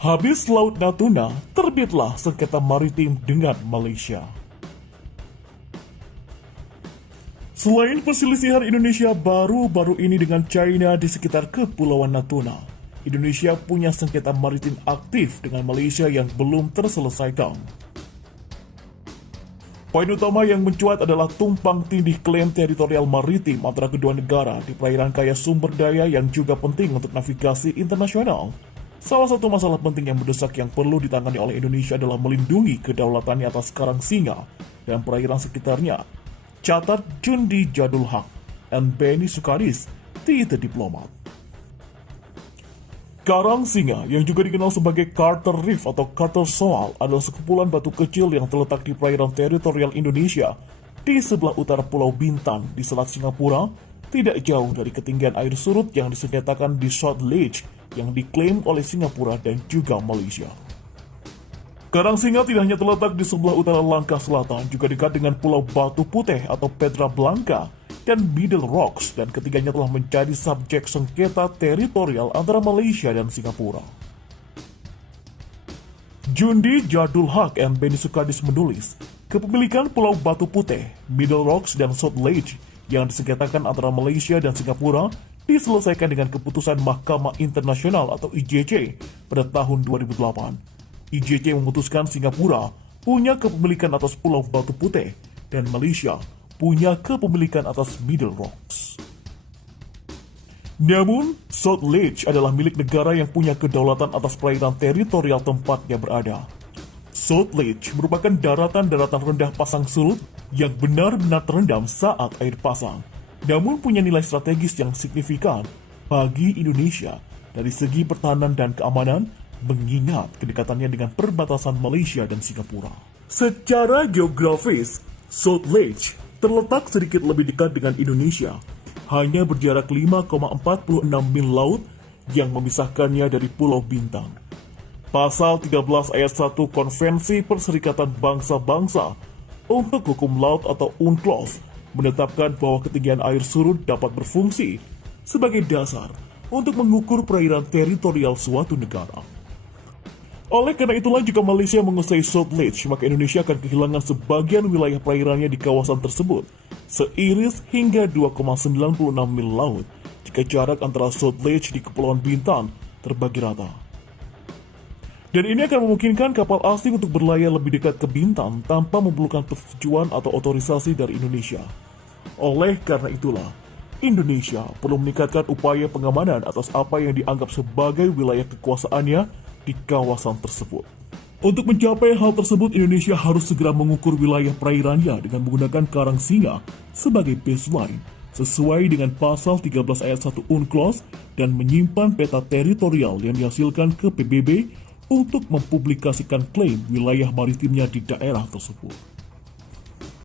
Habis Laut Natuna, terbitlah sengketa maritim dengan Malaysia. Selain perselisihan Indonesia baru-baru ini dengan China di sekitar Kepulauan Natuna, Indonesia punya sengketa maritim aktif dengan Malaysia yang belum terselesaikan. Poin utama yang mencuat adalah tumpang tindih klaim teritorial maritim antara kedua negara di perairan kaya sumber daya yang juga penting untuk navigasi internasional. Salah satu masalah penting yang mendesak yang perlu ditangani oleh Indonesia adalah melindungi kedaulatannya atas Karang Singa dan perairan sekitarnya. Catat Jundi Jadul Haq dan Benny Sukadis, Twitter diplomat. Karang Singa, yang juga dikenal sebagai Carter Reef atau Carter Shoal, adalah sekumpulan batu kecil yang terletak di perairan teritorial Indonesia di sebelah utara Pulau Bintan di Selat Singapura, tidak jauh dari ketinggian air surut yang disengketakan di Short Ledge yang diklaim oleh Singapura dan juga Malaysia. Karang Singa tidak hanya terletak di sebelah utara Langkah Selatan, juga dekat dengan Pulau Batu Putih atau Petra Blanca dan Middle Rocks, dan ketiganya telah menjadi subjek sengketa teritorial antara Malaysia dan Singapura. Jundi Jadul Haq dan Benny Sukadis menulis, kepemilikan Pulau Batu Putih, Middle Rocks, dan Short Ledge yang disengketakan antara Malaysia dan Singapura diselesaikan dengan keputusan Mahkamah Internasional atau ICJ pada tahun 2008. ICJ memutuskan Singapura punya kepemilikan atas Pulau Batu Putih dan Malaysia punya kepemilikan atas Middle Rocks. Namun, Short Ledge adalah milik negara yang punya kedaulatan atas perairan teritorial tempatnya berada. Short Ledge merupakan daratan-daratan rendah pasang surut yang benar-benar terendam saat air pasang, namun punya nilai strategis yang signifikan bagi Indonesia dari segi pertahanan dan keamanan, mengingat kedekatannya dengan perbatasan Malaysia dan Singapura. Secara geografis, Short Ledge terletak sedikit lebih dekat dengan Indonesia, hanya berjarak 5,46 mil laut yang memisahkannya dari Pulau Bintan. Pasal 13 ayat 1 Konvensi Perserikatan Bangsa-Bangsa untuk Hukum Laut atau UNCLOS menetapkan bahwa ketinggian air surut dapat berfungsi sebagai dasar untuk mengukur perairan teritorial suatu negara. Oleh karena itulah, jika Malaysia menguasai Short Ledge, maka Indonesia akan kehilangan sebagian wilayah perairannya di kawasan tersebut, seiris hingga 2,96 mil laut, jika jarak antara Short Ledge di Kepulauan Bintan terbagi rata. Dan ini akan memungkinkan kapal asing untuk berlayar lebih dekat ke Bintan tanpa memerlukan persetujuan atau otorisasi dari Indonesia. Oleh karena itulah, Indonesia perlu meningkatkan upaya pengamanan atas apa yang dianggap sebagai wilayah kekuasaannya di kawasan tersebut. Untuk mencapai hal tersebut, Indonesia harus segera mengukur wilayah perairannya dengan menggunakan Karang Singa sebagai baseline sesuai dengan pasal 13 ayat 1 UNCLOS dan menyimpan peta teritorial yang dihasilkan ke PBB untuk mempublikasikan klaim wilayah maritimnya di daerah tersebut.